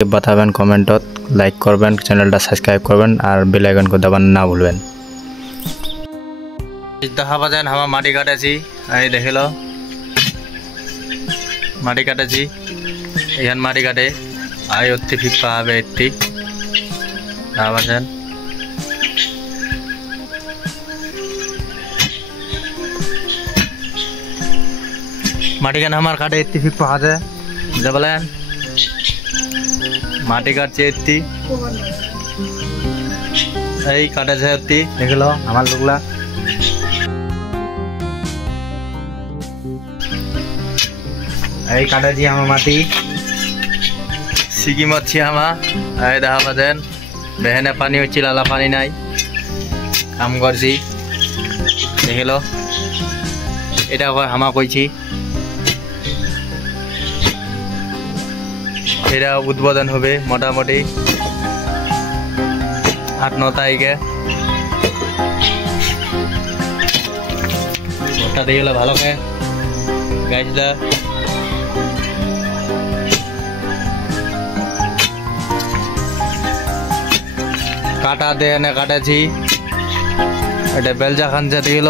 बताबेन कमेंटत लाइक करबेन चैनलটা সাবস্ক্রাইব করবেন আর বেল আইকন को दबाना ना भूलবেন। দেখা পাচ্ছেন আমরা মাটি কাটেছি, এই দেখলো মাটি কাটেছি, এখান মাটি কাটে আই অতি ফিপা হবে এটি দেখা পাচ্ছেন। মাটি কান আমার কাটে এটি ফিপা আছে যে বলেন মাটি কাটছে এটি এই কাটেছে এটি দেখলো আমার লোকলা এই কাটেছি আমার মাটি সিকি মারছি আমার এই দেখা পাচ্ছেন বেহেনে পানি হচ্ছিল আলা পানি নাই কাম করছি দেখলো এটা হামা কইছি এটা উদ্বোধন হবে মোটামুটি 8-9 তারিখে ওটা দিয়ে গেলে ভালো করে গাছটা কাটা দিয়ে এনে কাটেছি এটা বেলজা খানছে দিল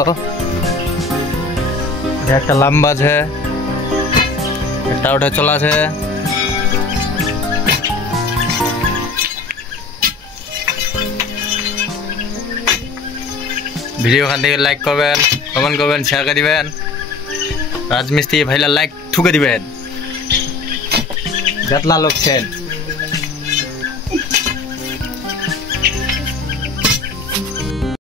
একটা লম্বা আছে একটা ওটা চলাছে ভিডিও খান থেকে লাইক করবেন কমেন্ট করবেন শেয়ার করে দিবেন রাজমিস্ত্রি ভাইলা লাইক ঠুকে দিবেন যতলা লোক ছেন